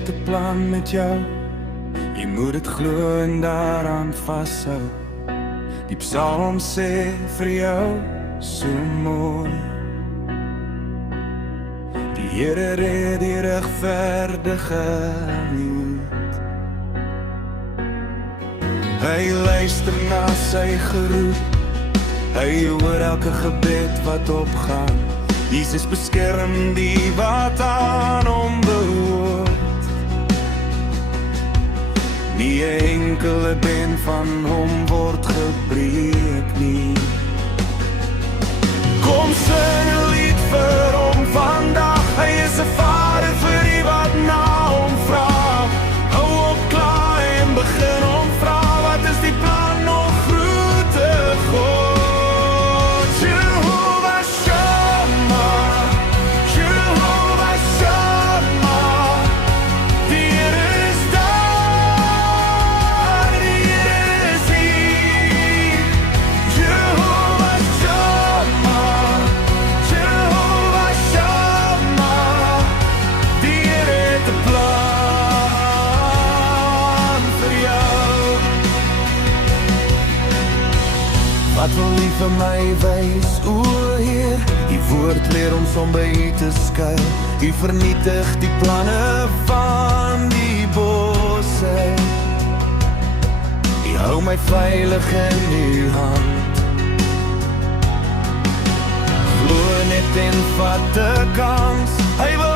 het 'n plan met jou. Jy moet dit glo en daaraan vashou. Die Psalm sê vir jou so mooi. Die Here red die regverdige uit. Hy luister na sy geroep. Hy hoor elke gebed wat opgaan. Jesus beskerm die wat aan hom behoort. Nie 'n enkele been van hom word gebreek nie. Kom sing 'n lied vir hom vandag. Hy is 'n vader vir die wat na hom vra. Hou op klaar en begin hom vra. Wat is die plan nog groete God? Wat wil U vir my wys, o Heer? U woord leer ons om by U te skuil. U vernietig die planne van die bosse. U hou my veilig in U hand. Glo net en vat 'n kans. Hy wil